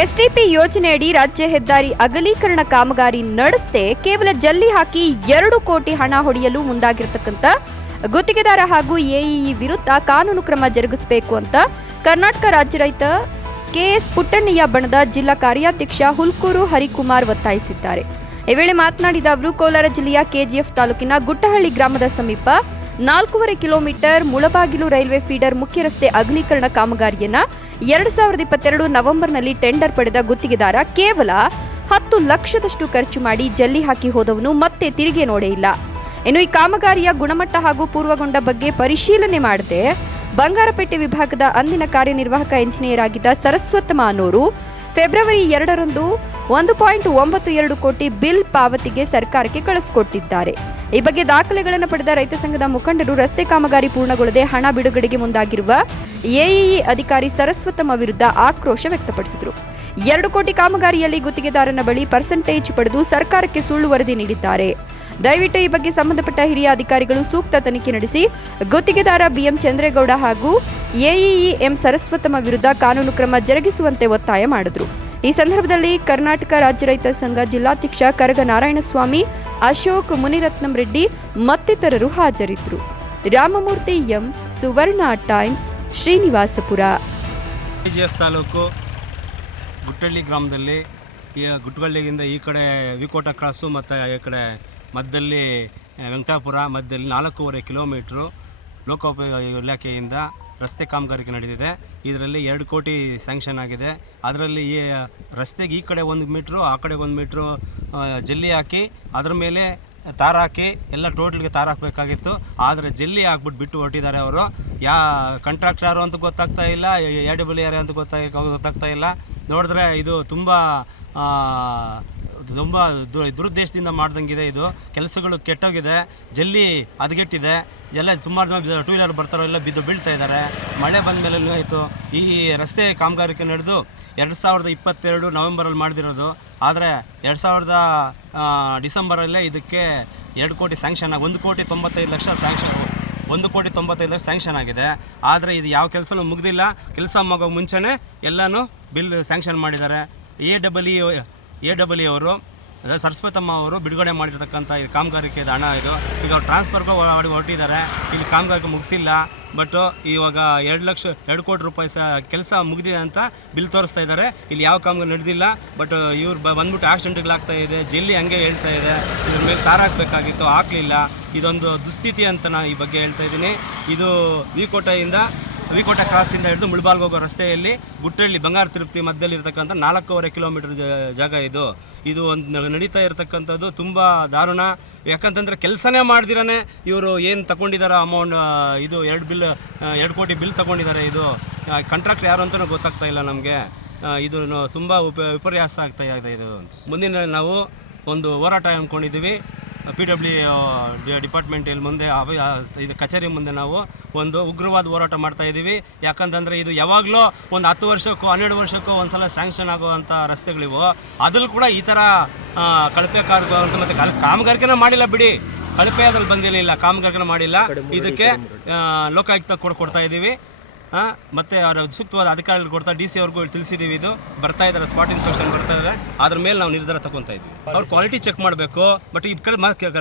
STP ಯೋಜನೆಯಡಿ ರಾಜ್ಯ ಹೆದ್ದಾರಿ ಅಗಲೀಕರಣ ಕಾಮಗಾರಿ ನಡೆಸದೆ ಕೇವಲ ಜಲ್ಲಿ ಹಾಕಿ ಎರಡು ಕೋಟಿ ಹಣ ಹೊಡೆಯಲು ಮುಂದಾಗಿರತಕ್ಕಂತ ಗುತ್ತಿಗೆದಾರ ಹಾಗೂ ಎಇಇ ವಿರುದ್ಧ ಕಾನೂನು ಕ್ರಮ ಜರುಗಿಸಬೇಕು ಅಂತ ಕರ್ನಾಟಕ ರಾಜ್ಯ ರೈತ ಕೆಎಸ್ ಪುಟ್ಟಣ್ಣಯ್ಯ ಬಣದ ಜಿಲ್ಲಾ ಕಾರ್ಯಾಧ್ಯಕ್ಷ ಹುಲ್ಕೂರು ಹರಿಕುಮಾರ್ ಒತ್ತಾಯಿಸಿದ್ದಾರೆ. ಈ ವೇಳೆ ಮಾತನಾಡಿದ ಅವರು, ಕೋಲಾರ ಜಿಲ್ಲೆಯ ಕೆಜಿಎಫ್ ತಾಲೂಕಿನ ಗುಟ್ಟಹಳ್ಳಿ ಗ್ರಾಮದ ಸಮೀಪ ನಾಲ್ಕೂವರೆ ಕಿಲೋಮೀಟರ್ ಮುಳಬಾಗಿಲು ರೈಲ್ವೆ ಫೀಡರ್ ಮುಖ್ಯ ರಸ್ತೆ ಅಗಲೀಕರಣ ಕಾಮಗಾರಿಯನ್ನ ಎರಡು ಸಾವಿರದ ಇಪ್ಪತ್ತೆರಡು ನವೆಂಬರ್ನಲ್ಲಿ ಟೆಂಡರ್ ಪಡೆದ ಗುತ್ತಿಗೆದಾರ ಕೇವಲ ಹತ್ತು ಲಕ್ಷದಷ್ಟು ಖರ್ಚು ಮಾಡಿ ಜಲ್ಲಿ ಹಾಕಿ ಹೋದವನು ಮತ್ತೆ ತಿರುಗಿ ನೋಡೇ ಇಲ್ಲ. ಇನ್ನು ಈ ಕಾಮಗಾರಿಯ ಗುಣಮಟ್ಟ ಹಾಗೂ ಪೂರ್ವಗೊಂಡ ಬಗ್ಗೆ ಪರಿಶೀಲನೆ ಮಾಡದೆ ಬಂಗಾರಪೇಟೆ ವಿಭಾಗದ ಅಂದಿನ ಕಾರ್ಯನಿರ್ವಾಹಕ ಇಂಜಿನಿಯರ್ ಆಗಿದ್ದ ಸರಸ್ವತಮ ಅನ್ನೋರು ಫೆಬ್ರವರಿ ಎರಡರಂದು ಒಂದು ಪಾಯಿಂಟ್ ಒಂಬತ್ತು ಎರಡು ಕೋಟಿ ಬಿಲ್ ಪಾವತಿಗೆ ಸರ್ಕಾರಕ್ಕೆ ಕಳಿಸಿಕೊಟ್ಟಿದ್ದಾರೆ. ಈ ಬಗ್ಗೆ ದಾಖಲೆಗಳನ್ನು ಪಡೆದ ರೈತ ಸಂಘದ ಮುಖಂಡರು ರಸ್ತೆ ಕಾಮಗಾರಿ ಪೂರ್ಣಗೊಳ್ಳದೆ ಹಣ ಬಿಡುಗಡೆಗೆ ಮುಂದಾಗಿರುವ ಎಇಇ ಅಧಿಕಾರಿ ಸರಸ್ವತಮ್ಮ ವಿರುದ್ಧ ಆಕ್ರೋಶ ವ್ಯಕ್ತಪಡಿಸಿದರು. ಎರಡು ಕೋಟಿ ಕಾಮಗಾರಿಯಲ್ಲಿ ಗುತ್ತಿಗೆದಾರನ ಬಳಿ ಪರ್ಸೆಂಟೇಜ್ ಪಡೆದು ಸರ್ಕಾರಕ್ಕೆ ಸುಳ್ಳು ವರದಿ ನೀಡಿದ್ದಾರೆ. ದಯವಿಟ್ಟು ಈ ಬಗ್ಗೆ ಸಂಬಂಧಪಟ್ಟ ಹಿರಿಯ ಅಧಿಕಾರಿಗಳು ಸೂಕ್ತ ತನಿಖೆ ನಡೆಸಿ. ಗುತ್ತಿಗೆದಾರ ಬಿಎಂ ಚಂದ್ರೇಗೌಡ ಹಾಗೂ ಎಇಇ ಎಂ ಸರಸ್ವತಮ ವಿರುದ್ಧ ಕಾನೂನು ಕ್ರಮ ಜರುಗಿಸುವಂತೆ ಒತ್ತಾಯ ಮಾಡಿದರು. ಈ ಸಂದರ್ಭದಲ್ಲಿ ಕರ್ನಾಟಕ ರಾಜ್ಯ ರೈತ ಸಂಘ ಜಿಲ್ಲಾಧ್ಯಕ್ಷ ಕರಗ ನಾರಾಯಣಸ್ವಾಮಿ ಅಶೋಕ್ ಮುನಿರತ್ನಂ ರೆಡ್ಡಿ ಮತ್ತಿತರರು ಹಾಜರಿದ್ದರು ರಾಮಮೂರ್ತಿ ಎಂ ಸುವರ್ಣ ಟೈಮ್ಸ್, ಶ್ರೀನಿವಾಸಪುರ. ತಾಲೂಕು ಗುಟ್ಟಳ್ಳಿ ಗ್ರಾಮದಲ್ಲಿ ಗುಟ್ಟಳ್ಳಿಯಿಂದ ಈ ಕಡೆ ವಿಕೋಟ ಕ್ರಾಸು ಮತ್ತು ಈ ಕಡೆ ಮಧ್ಯದಲ್ಲಿ ವೆಂಕಟಾಪುರ ಮಧ್ಯದಲ್ಲಿ ನಾಲ್ಕೂವರೆ ಕಿಲೋಮೀಟ್ರು ಲೋಕೋಪಯೋಗ ಇಲಾಖೆಯಿಂದ ರಸ್ತೆ ಕಾಮಗಾರಿಕೆ ನಡೆದಿದೆ. ಇದರಲ್ಲಿ ಎರಡು ಕೋಟಿ ಸ್ಯಾಂಕ್ಷನ್ ಆಗಿದೆ. ಅದರಲ್ಲಿ ಈ ರಸ್ತೆಗೆ ಈ ಕಡೆ ಒಂದು ಮೀಟ್ರು, ಆ ಕಡೆ ಒಂದು ಮೀಟ್ರು ಜಲ್ಲಿ ಹಾಕಿ, ಅದರ ಮೇಲೆ ತಾರ ಹಾಕಿ ಎಲ್ಲ ಟೋಟಲ್ಗೆ ತಾರ ಹಾಕಬೇಕಾಗಿತ್ತು. ಆದರೆ ಜಲ್ಲಿ ಹಾಕ್ಬಿಟ್ಟು ಬಿಟ್ಟು ಹೊರಟಿದ್ದಾರೆ ಅವರು. ಯಾ ಕಾಂಟ್ರಾಕ್ಟರ್ ಯಾರು ಅಂತ ಗೊತ್ತಾಗ್ತಾ ಇಲ್ಲ, ಎ ಯಾರು ಅಂತ ಗೊತ್ತಾಗ, ಗೊತ್ತಾಗ್ತಾ ಇಲ್ಲ. ನೋಡಿದ್ರೆ ಇದು ತುಂಬ ತುಂಬ ದುರುದ್ದೇಶದಿಂದ ಮಾಡ್ದಂಗಿದೆ ಇದು. ಕೆಲಸಗಳು ಕೆಟ್ಟೋಗಿದೆ. ಜಲ್ಲಿ ಹದಗೆಟ್ಟಿದೆ. ಎಲ್ಲ ತುಂಬ ಜನ ಟೂ ವೀಲರ್ ಬರ್ತಾರೋ ಎಲ್ಲ ಬಿದ್ದು ಬೀಳ್ತಾ ಇದ್ದಾರೆ. ಮಳೆ ಬಂದ ಮೇಲೆ ಆಯಿತು. ಈ ರಸ್ತೆ ಕಾಮಗಾರಿಕೆ ನಡೆದು ಎರಡು ಸಾವಿರದ ಇಪ್ಪತ್ತೆರಡು ನವೆಂಬರಲ್ಲಿ ಮಾಡಿದಿರೋದು ಆದರೆ ಎರಡು ಸಾವಿರದ ಡಿಸೆಂಬರಲ್ಲೇ ಇದಕ್ಕೆ ಎರಡು ಕೋಟಿ ಸ್ಯಾಂಕ್ಷನ್ ಆಗಿ, ಒಂದು ಕೋಟಿ ತೊಂಬತ್ತೈದು ಲಕ್ಷ ಸ್ಯಾಂಕ್ಷನ್ ಒಂದು ಕೋಟಿ ತೊಂಬತ್ತೈದು ಲಕ್ಷ ಸ್ಯಾಂಕ್ಷನ್ ಆಗಿದೆ. ಆದರೆ ಇದು ಯಾವ ಕೆಲಸನೂ ಮುಗ್ದಿಲ್ಲ. ಕೆಲಸ ಮಗೋ ಮುಂಚೆನೇ ಎಲ್ಲನೂ ಬಿಲ್ ಸ್ಯಾಂಕ್ಷನ್ ಮಾಡಿದ್ದಾರೆ. A double E A double ಅವರು, ಅದೇ ಸರಸ್ವತಮ್ಮ ಅವರು ಬಿಡುಗಡೆ ಮಾಡಿರ್ತಕ್ಕಂಥ ಈ ಕಾಮಗಾರಿಕೆ ಹಣ ಇದು. ಈಗ ಅವ್ರು ಟ್ರಾನ್ಸ್ಫರ್ಗೂ ಹೊರಟಿದ್ದಾರೆ. ಇಲ್ಲಿ ಕಾಮಗಾರಿಕೆ ಮುಗಿಸಿಲ್ಲ. ಬಟ್ ಇವಾಗ ಎರಡು ಲಕ್ಷ, ಎರಡು ಕೋಟಿ ರೂಪಾಯಿ ಸಹ ಕೆಲಸ ಮುಗಿದಿದೆ ಅಂತ ಬಿಲ್ ತೋರಿಸ್ತಾ ಇದ್ದಾರೆ. ಇಲ್ಲಿ ಯಾವ ಕಾಮಗಾರಿ ನಡೆದಿಲ್ಲ. ಬಟ್ ಇವ್ರು ಬಂದ್ಬಿಟ್ಟು ಆಕ್ಸಿಡೆಂಟ್ಗಳಾಗ್ತಾ ಇದೆ. ಜಲ್ಲಿ ಹಂಗೆ ಹೇಳ್ತಾ ಇದೆ. ಇದ್ರ ಮೇಲೆ ತಾರ ಹಾಕಬೇಕಾಗಿತ್ತು. ಹಾಕಲಿಲ್ಲ. ಇದೊಂದು ದುಸ್ಥಿತಿ ಅಂತ ನಾನು ಈ ಬಗ್ಗೆ ಹೇಳ್ತಾ ಇದ್ದೀನಿ. ಇದು ವಿಕೋಟೆಯಿಂದ ವಿಕೋಟ ಕ್ರಾಸಿಂದ ಹಿಡಿದು ಮುಳಬಾಲ್ಗೆ ಹೋಗೋ ರಸ್ತೆಯಲ್ಲಿ ಗುಟ್ಟಳ್ಳಿ ಬಂಗಾರ ತಿರುಪತಿ ಮಧ್ಯದಲ್ಲಿ ಇರತಕ್ಕಂಥ ನಾಲ್ಕೂವರೆ ಕಿಲೋಮೀಟರ್ ಜಾಗ ಇದು. ಇದು ಒಂದು ನಡೀತಾ ಇರತಕ್ಕಂಥದ್ದು ತುಂಬ ದಾರುಣ. ಯಾಕಂತಂದರೆ ಕೆಲಸನೇ ಮಾಡ್ದಿರೇ ಇವರು ಏನು ತಗೊಂಡಿದ್ದಾರೆ ಅಮೌಂಟ್ ಇದು ಎರಡು ಬಿಲ್ ಎರಡು ಕೋಟಿ ಬಿಲ್ ತಗೊಂಡಿದ್ದಾರೆ ಇದು. ಕಾಂಟ್ರಾಕ್ಟ್ ಯಾರು ಅಂತಲೂ ಗೊತ್ತಾಗ್ತಾ ಇಲ್ಲ ನಮಗೆ. ಇದು ತುಂಬ ಉಪ, ವಿಪರ್ಯಾಸ ಆಗ್ತಾ ಇದೆ ಇದು ಮುಂದಿನ ನಾವು ಒಂದು ಹೋರಾಟ ಅಂದ್ಕೊಂಡಿದ್ದೀವಿ ಪಿ ಡಬ್ಲ್ಯೂ ಡಿಪಾರ್ಟ್ಮೆಂಟ್ ಇಲ್ಲಿ ಮುಂದೆ ಇದು ಕಚೇರಿ ಮುಂದೆ ನಾವು ಒಂದು ಉಗ್ರವಾದ ಹೋರಾಟ ಮಾಡ್ತಾ ಇದ್ದೀವಿ ಯಾಕಂತಂದರೆ ಇದು ಯಾವಾಗಲೂ ಒಂದು ಹತ್ತು ವರ್ಷಕ್ಕೂ ಹನ್ನೆರಡು ವರ್ಷಕ್ಕೂ ಒಂದ್ಸಲ ಸ್ಯಾಂಕ್ಷನ್ ಆಗುವಂಥ ರಸ್ತೆಗಳಿವು. ಅದ್ರಲ್ಲಿ ಕೂಡ ಈ ಥರ ಕಳಪೆ ಕಾರ್ಗ ಅಂತ ಮತ್ತು ಕಲ್ ಕಾಮಗಾರಿಕೆನ ಮಾಡಿಲ್ಲ ಬಿಡಿ. ಕಳಪೆ ಅದ್ರಲ್ಲಿ ಬಂದಿರಲಿಲ್ಲ ಕಾಮಗಾರಿಕೆನ ಮಾಡಿಲ್ಲ. ಇದಕ್ಕೆ ಲೋಕಾಯುಕ್ತ ಕೊಡ್ಕೊಡ್ತಾ ಇದ್ದೀವಿ ಮತ್ತೆ ಅವರ ಸೂಕ್ತವಾದ ಅಧಿಕಾರಿಗಳು ಕೊಡ್ತಾ ಡಿ ಸಿ ಅವ್ರಿಗೂ ತಿಳಿಸಿದ್ದೀವಿ ಇದು. ಬರ್ತಾ ಇದ್ದಾರೆ ಸ್ಪಾಟ್ ಇನ್ಸ್ಪೆಕ್ಷನ್ ಬರ್ತಾ ಇದ್ದಾರೆ ಅದ್ರ ಮೇಲೆ ನಾವು ನಿರ್ಧಾರ ತಗೊತಾ ಇದ್ವಿ ಅವ್ರ ಕ್ವಾಲಿಟಿ ಚೆಕ್ ಮಾಡಬೇಕು ಬಟ್ ಈ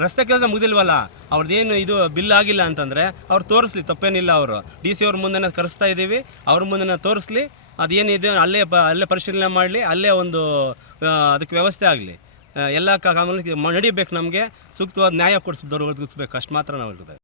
ರಸ್ತೆ ಕೆಲಸ ಮುಗಿದಿಲ್ವಲ್ಲ, ಅವ್ರದ್ದೇನು ಇದು ಬಿಲ್ ಆಗಿಲ್ಲ ಅಂತಂದರೆ ಅವ್ರು ತೋರಿಸ್ಲಿ, ತಪ್ಪೇನಿಲ್ಲ ಅವರು. ಡಿ ಸಿ ಅವ್ರ ಮುಂದೆ ಕರೆಸ್ತಾ ಇದ್ದೀವಿ, ಅವ್ರ ಮುಂದೆ ತೋರಿಸ್ಲಿ, ಅದೇನಿದೆ ಅಲ್ಲೇ ಅಲ್ಲೇ ಪರಿಶೀಲನೆ ಮಾಡಲಿ, ಅಲ್ಲೇ ಒಂದು ಅದಕ್ಕೆ ವ್ಯವಸ್ಥೆ ಆಗಲಿ. ಎಲ್ಲ ಕಾಮಗಾರಿ ನಡಿಬೇಕು ನಮಗೆ, ಸೂಕ್ತವಾದ ನ್ಯಾಯ ಕೊಡಿಸ್ ಒದಗಿಸ್ಬೇಕು ಅಷ್ಟು ಮಾತ್ರ ನಾವು